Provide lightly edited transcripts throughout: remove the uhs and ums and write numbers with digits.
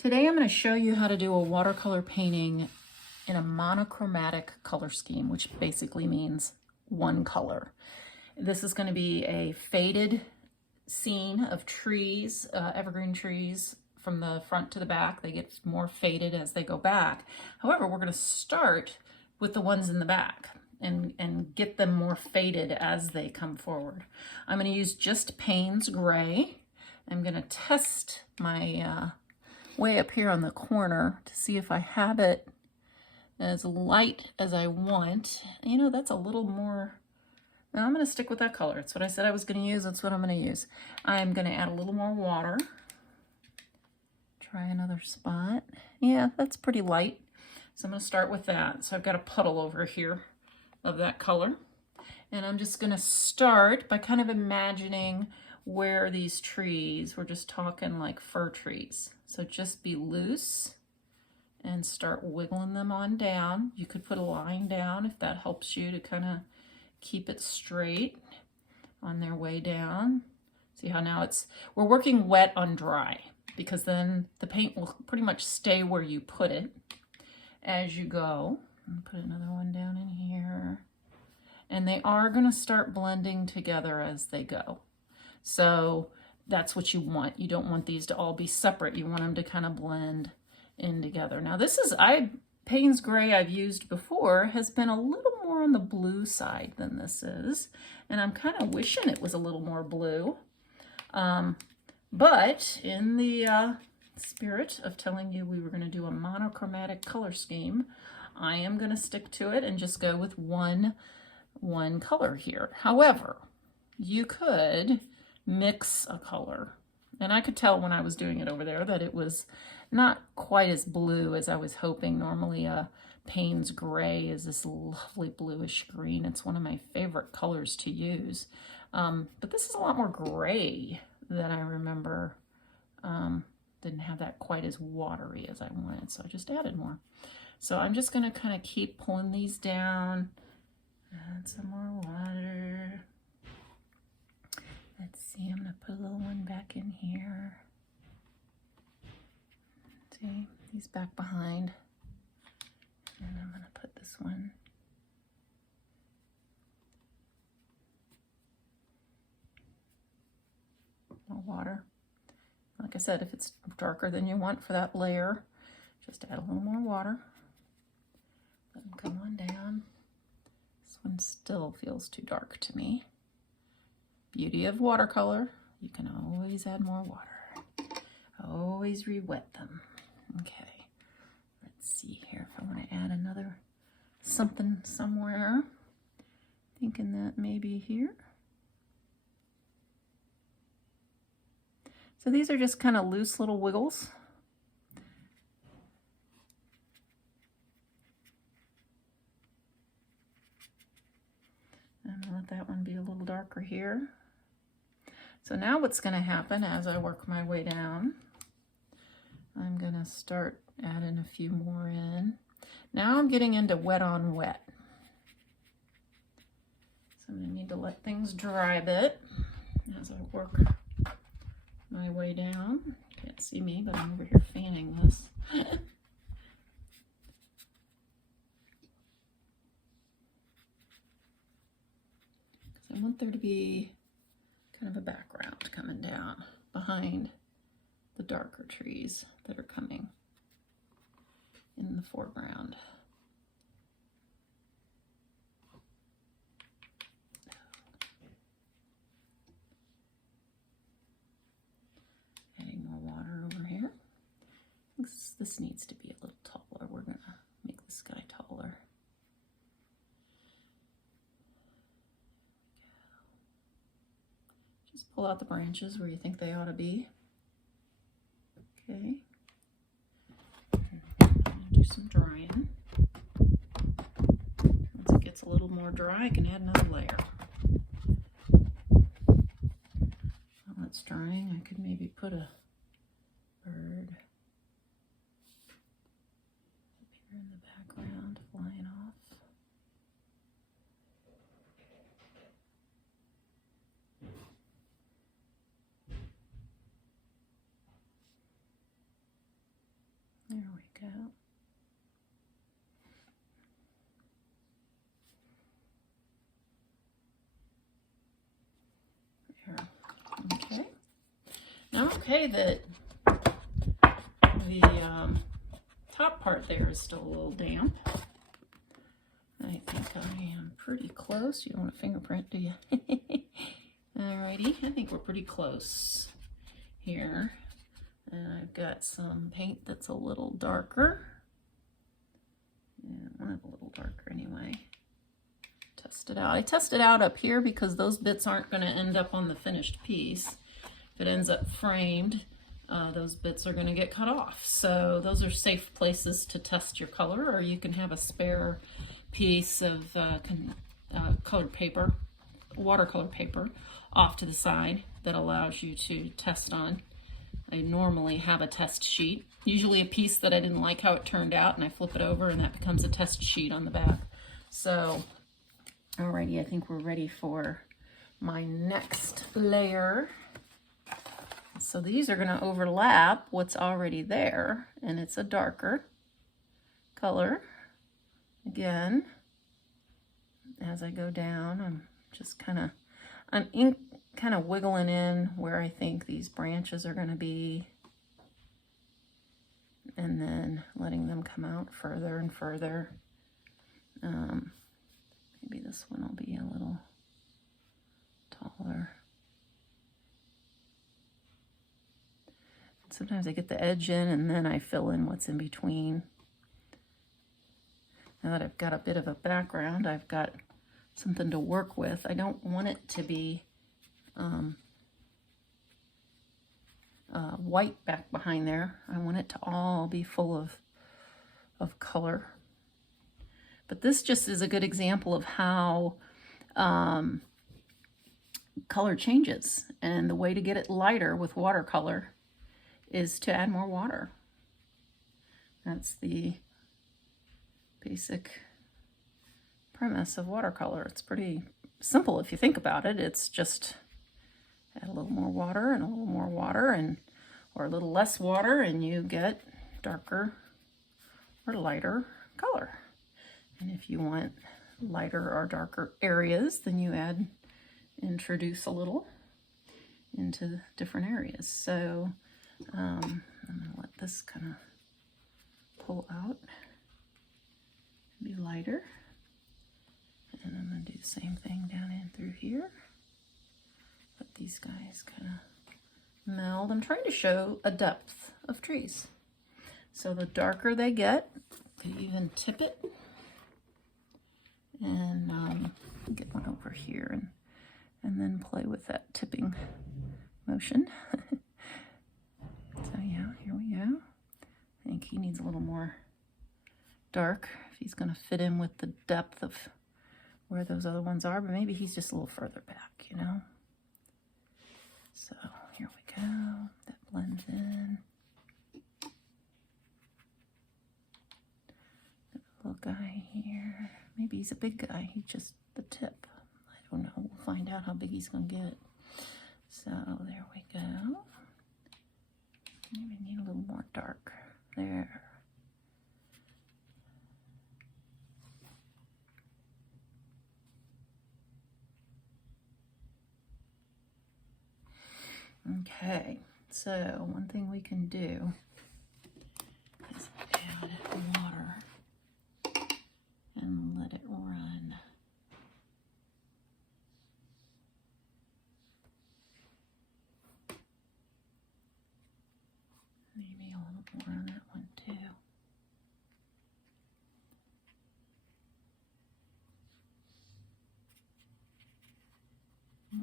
Today I'm going to show you how to do a watercolor painting in a monochromatic color scheme, which basically means one color. This is going to be a faded scene of trees, evergreen trees, from the front to the back. They get more faded as they go back. However, we're going to start with the ones in the back and get them more faded as they come forward. I'm going to use just Payne's Gray. I'm going to test my way up here on the corner to see if I have it as light as I want. You know, that's a little more. Now I'm going to stick with that color. It's what I said I was going to use. That's what I'm going to use. I'm going to add a little more water. Try another spot. Yeah, that's pretty light. So I'm going to start with that. So I've got a puddle over here of that color. And I'm just going to start by kind of imagining where these trees, we're just talking like fir trees. So just be loose and start wiggling them on down. You could put a line down if that helps you to kind of keep it straight on their way down. See how now we're working wet on dry, because then the paint will pretty much stay where you put it as you go. Put another one down in here. And they are going to start blending together as they go. So that's what you want. You don't want these to all be separate. You want them to kind of blend in together. Now this is, Payne's Gray I've used before has been a little more on the blue side than this is. And I'm kind of wishing it was a little more blue. But in the spirit of telling you we were going to do a monochromatic color scheme, I am going to stick to it and just go with one color here. However, you could mix a color. And I could tell when I was doing it over there that it was not quite as blue as I was hoping. Normally Payne's Gray is this lovely bluish green. It's one of my favorite colors to use. But this is a lot more gray than I remember. Didn't have that quite as watery as I wanted, so I just added more. So I'm just going to kind of keep pulling these down. Add some more water. Let's see, I'm going to put a little one back in here. See, he's back behind. And I'm going to put this one. More water. Like I said, if it's darker than you want for that layer, just add a little more water. Let them come on down. This one still feels too dark to me. Beauty of watercolor, you can always add more water. Always re-wet them. Okay, let's see here if I want to add another something somewhere. Thinking that maybe here. So these are just kind of loose little wiggles. And let that one be a little darker here. So now what's going to happen as I work my way down, I'm going to start adding a few more in. Now I'm getting into wet on wet. So I'm going to need to let things dry a bit as I work my way down. You can't see me, but I'm over here fanning this. I want there to be kind of a background coming down behind the darker trees that are coming in the foreground. Adding more water over here. This needs to be a little taller. We're going to make this guy taller. Just pull out the branches where you think they ought to be. Okay. Do some drying. Once it gets a little more dry, I can add another layer. While it's drying, I could maybe put a bird up here in the background flying off. okay that the top part there is still a little damp. I think I am pretty close. You don't want a fingerprint, do you? Alrighty, I think we're pretty close here. And I've got some paint that's a little darker. Yeah, I want it a little darker anyway. Test it out. I test it out up here because those bits aren't going to end up on the finished piece. If it ends up framed, those bits are going to get cut off. So those are safe places to test your color, or you can have a spare piece of colored paper, watercolor paper, off to the side that allows you to test on. I normally have a test sheet, usually a piece that I didn't like how it turned out, and I flip it over and that becomes a test sheet on the back. So, alrighty, I think we're ready for my next layer. So these are going to overlap what's already there, and it's a darker color. Again, as I go down, I'm just kind of wiggling in where I think these branches are going to be, and then letting them come out further and further. Maybe this one will be a little taller. Sometimes I get the edge in and then I fill in what's in between. Now that I've got a bit of a background, I've got something to work with. I don't want it to be white back behind there. I want it to all be full of color. But this just is a good example of how color changes. And the way to get it lighter with watercolor is to add more water. That's the basic premise of watercolor. It's pretty simple if you think about it. It's just add a little more water and a little more water, and or a little less water, and you get darker or lighter color. And if you want lighter or darker areas, then you introduce a little into different areas. So I'm going to let this kind of pull out, be lighter. And I'm going to do the same thing down in through here. Let these guys kind of meld. I'm trying to show a depth of trees. So the darker they get, you can even tip it. And get one over here and then play with that tipping motion. So yeah, here we go. I think he needs a little more dark if he's going to fit in with the depth of where those other ones are, but maybe he's just a little further back, you know? So here we go. That blends in. The little guy here. Maybe he's a big guy. He's just the tip. I don't know. We'll find out how big he's going to get. So there we go. Maybe need a little more dark there. Okay, so one thing we can do is add water and let it run. Maybe a little more on that one too.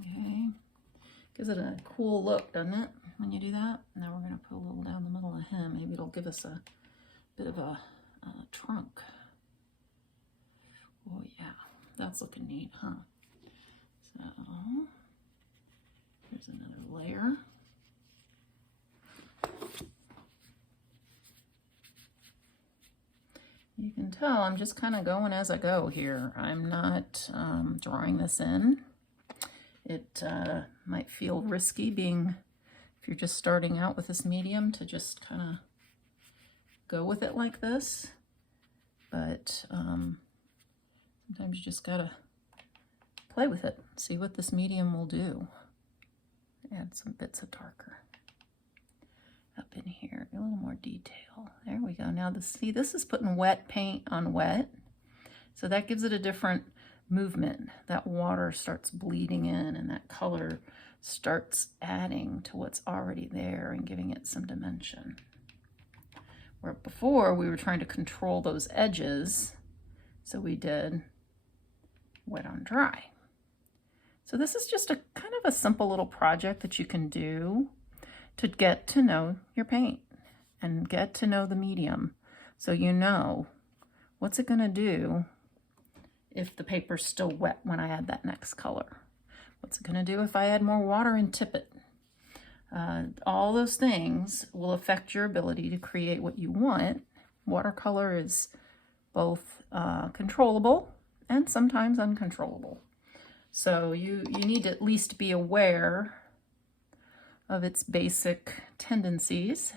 Okay. Gives it a cool look, doesn't it, when you do that? Now we're going to put a little down the middle of him. Maybe it'll give us a bit of a trunk. Oh yeah, that's looking neat, huh? So here's another layer. You can tell I'm just kind of going as I go here. I'm not drawing this in. It might feel risky being, if you're just starting out with this medium, to just kind of go with it like this. But sometimes you just gotta play with it, see what this medium will do. Add some bits of darker. up in here, a little more detail. There we go. Now see, this is putting wet paint on wet. So that gives it a different movement. That water starts bleeding in and that color starts adding to what's already there and giving it some dimension. Where before we were trying to control those edges, so we did wet on dry. So this is just a kind of a simple little project that you can do to get to know your paint and get to know the medium, so you know what's it going to do if the paper's still wet when I add that next color. What's it going to do if I add more water and tip it? All those things will affect your ability to create what you want. Watercolor is both controllable and sometimes uncontrollable. So you need to at least be aware of its basic tendencies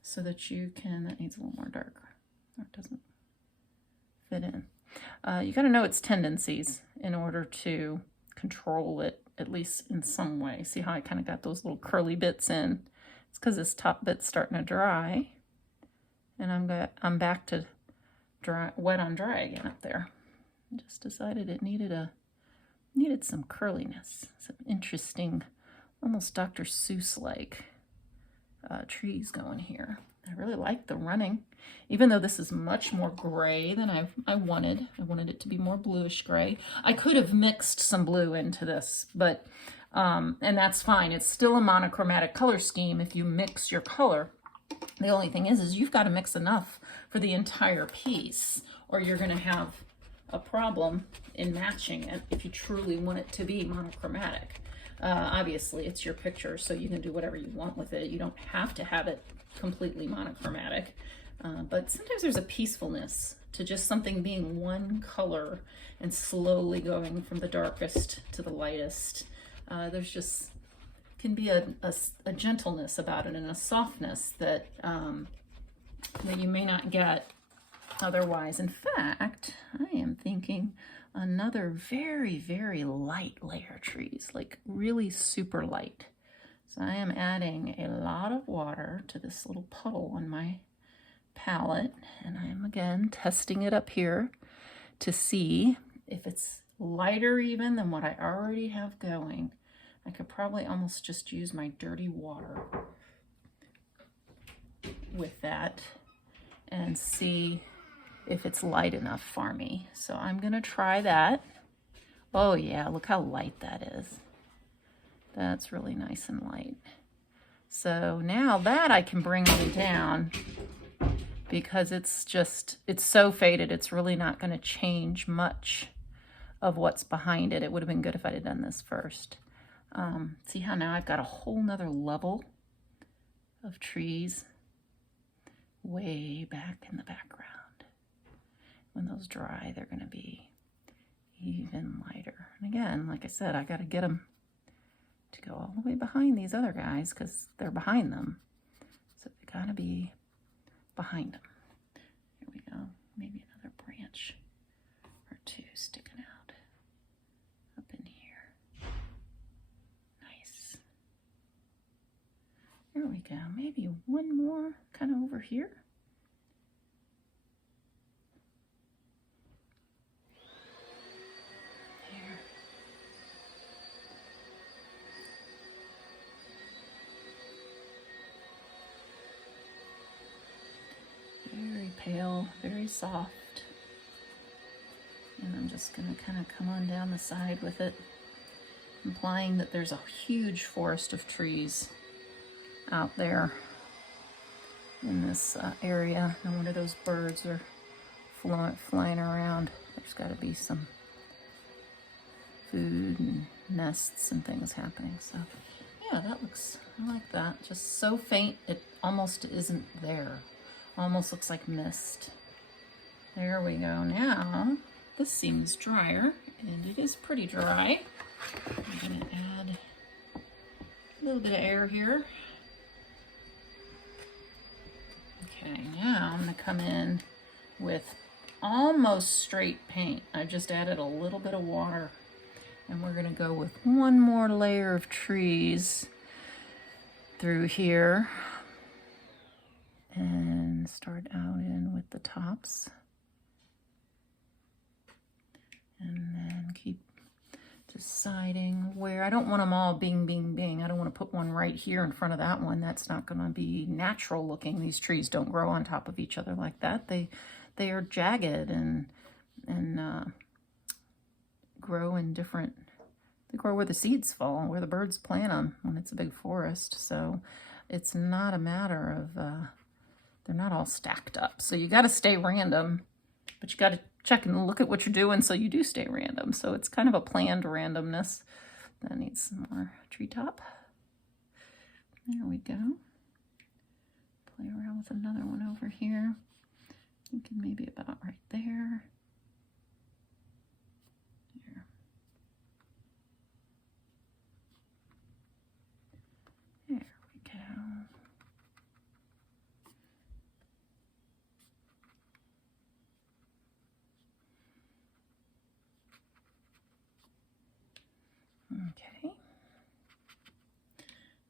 so that you can, that needs a little more dark. That doesn't fit in. You got to know its tendencies in order to control it, at least in some way. See how I kind of got those little curly bits in? It's because this top bit's starting to dry, and I'm back to dry, wet on dry again up there. I just decided it needed some curliness, some interesting, almost Dr. Seuss-like trees going here. I really like the running, even though this is much more gray than I wanted. I wanted it to be more bluish gray. I could have mixed some blue into this, but, and that's fine. It's still a monochromatic color scheme if you mix your color. The only thing is you've got to mix enough for the entire piece, or you're going to have a problem in matching it if you truly want it to be monochromatic. Obviously, it's your picture, so you can do whatever you want with it. You don't have to have it completely monochromatic, but sometimes there's a peacefulness to just something being one color and slowly going from the darkest to the lightest. There's just can be a gentleness about it and a softness that you may not get otherwise. In fact, I am thinking another very, very light layer trees, like really super light. So I am adding a lot of water to this little puddle on my palette, and I am again testing it up here to see if it's lighter even than what I already have going. I could probably almost just use my dirty water with that and see if it's light enough for me. So I'm gonna try that. Oh yeah, look how light that is. That's really nice and light. So now that I can bring it down, because it's so faded, it's really not gonna change much of what's behind it. It would have been good if I had done this first. See how now I've got a whole nother level of trees way back in the background. When those dry, they're going to be even lighter. And again, like I said, I got to get them to go all the way behind these other guys because they're behind them. So they got to be behind them. Here we go. Maybe another branch or two sticking out up in here. Nice. There we go. Maybe one more kind of over here. Very pale, very soft. And I'm just going to kind of come on down the side with it, implying that there's a huge forest of trees out there in this area. No wonder those birds are flying around. There's got to be some food and nests and things happening. So yeah, that looks, I like that. Just so faint, it almost isn't there. Almost looks like mist. There we go. Now, this seems drier, and it is pretty dry. I'm going to add a little bit of air here. Okay, now I'm going to come in with almost straight paint. I just added a little bit of water, and we're going to go with one more layer of trees. through here and start out in with the tops. And then keep deciding where. I don't want them all bing, bing, bing. I don't want to put one right here in front of that one. That's not going to be natural looking. These trees don't grow on top of each other like that. They are jagged and grow in different, they grow where the seeds fall, where the birds plant them when it's a big forest. So it's not a matter of, they're not all stacked up. So you got to stay random, but you got to check and look at what you're doing so you do stay random. So it's kind of a planned randomness. That needs some more treetop. There we go. Play around with another one over here. Thinking maybe about right there. There. There we go. Okay.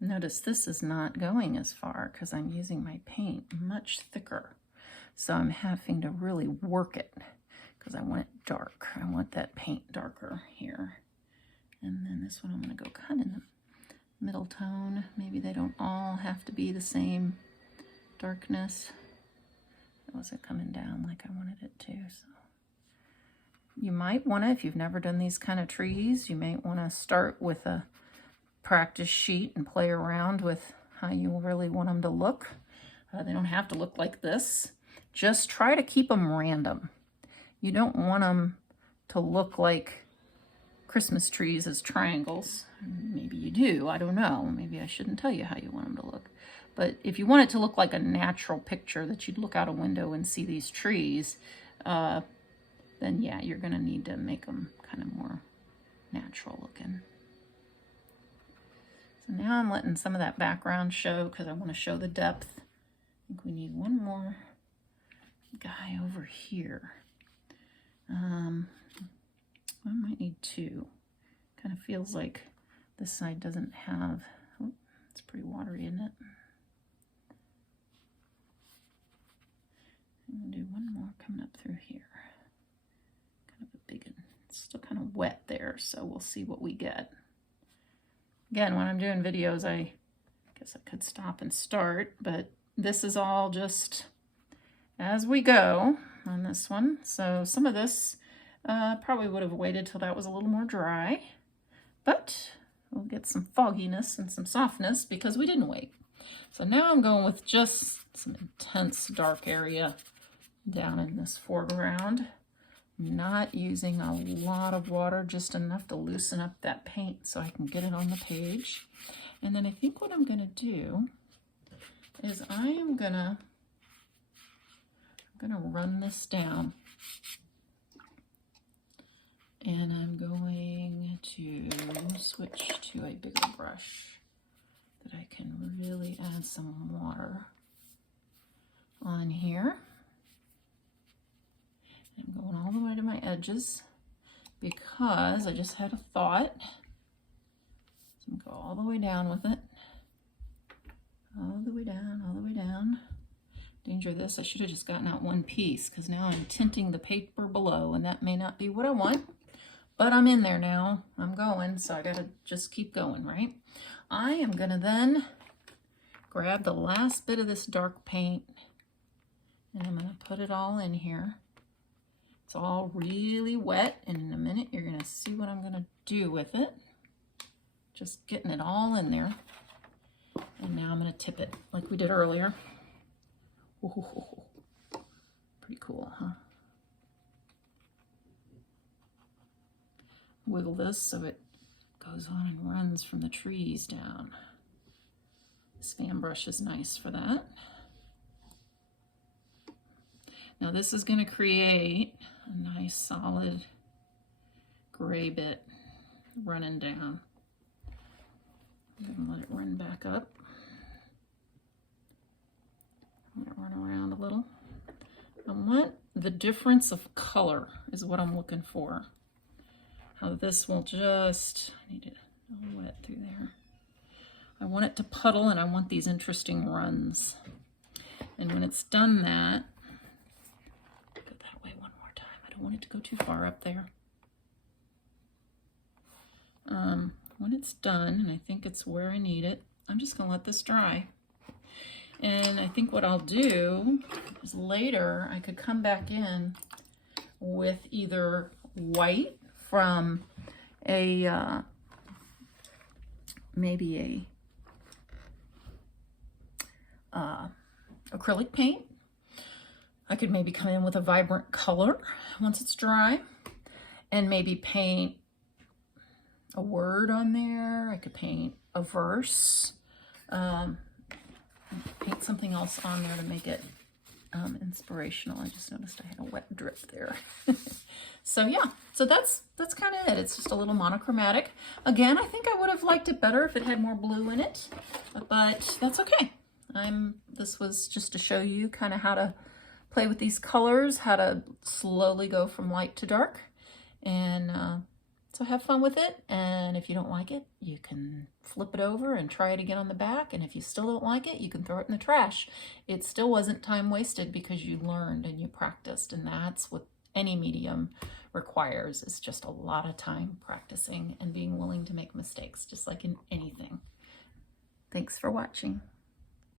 Notice this is not going as far because I'm using my paint much thicker. So I'm having to really work it because I want it dark. I want that paint darker here. And then this one I'm going to go kind of in the middle tone. Maybe they don't all have to be the same darkness. It wasn't coming down like I wanted it to. So you might want to, if you've never done these kind of trees, you might want to start with a practice sheet and play around with how you really want them to look. They don't have to look like this. Just try to keep them random. You don't want them to look like Christmas trees as triangles. Maybe you do, I don't know. Maybe I shouldn't tell you how you want them to look. But if you want it to look like a natural picture that you'd look out a window and see these trees, then yeah, you're gonna need to make them kind of more natural looking. So now I'm letting some of that background show because I want to show the depth. I think we need one more guy over here. I might need two. Kind of feels like this side doesn't have, oh, it's pretty watery, isn't it? I'm gonna do one more coming up through here. Kind of a big one. It's still kind of wet there, so we'll see what we get. Again, when I'm doing videos, I guess I could stop and start, but this is all just as we go on this one. So some of this probably would have waited till that was a little more dry, but we'll get some fogginess and some softness because we didn't wait. So now I'm going with just some intense dark area down in this foreground. Not using a lot of water, just enough to loosen up that paint so I can get it on the page. And then I think what I'm gonna do is I'm gonna run this down. And I'm going to switch to a bigger brush that I can really add some water on here. I'm going all the way to my edges because I just had a thought. So I'm gonna go all the way down with it. All the way down, all the way down. Danger of this, I should have just gotten out one piece because now I'm tinting the paper below and that may not be what I want. But I'm in there now. I'm going, so I gotta just keep going, right? I am gonna then grab the last bit of this dark paint and I'm gonna put it all in here. It's all really wet, and in a minute you're gonna see what I'm gonna do with it. Just getting it all in there. And now I'm gonna tip it like we did earlier. Ooh, pretty cool, huh? Wiggle this so it goes on and runs from the trees down. This fan brush is nice for that. Now this is going to create a nice solid gray bit running down. I'm going to let it run back up. Let it run around a little. I want the difference of color is what I'm looking for. How this will just, I need it a little wet through there. I want it to puddle and I want these interesting runs. And when it's done that, go that way one more time. I don't want it to go too far up there. When it's done, and I think it's where I need it, I'm just gonna let this dry. And I think what I'll do is later I could come back in with either white from a, maybe a acrylic paint. I could maybe come in with a vibrant color once it's dry and maybe paint a word on there. I could paint a verse, paint something else on there to make it inspirational. I just noticed I had a wet drip there. So yeah, so that's kind of it. It's just a little monochromatic. Again, I think I would have liked it better if it had more blue in it, but that's okay. This was just to show you kind of how to play with these colors, how to slowly go from light to dark. And so have fun with it. And if you don't like it, you can flip it over and try it again on the back. And if you still don't like it, you can throw it in the trash. It still wasn't time wasted because you learned and you practiced. And that's what any medium requires, is just a lot of time practicing and being willing to make mistakes, just like in anything. Thanks for watching.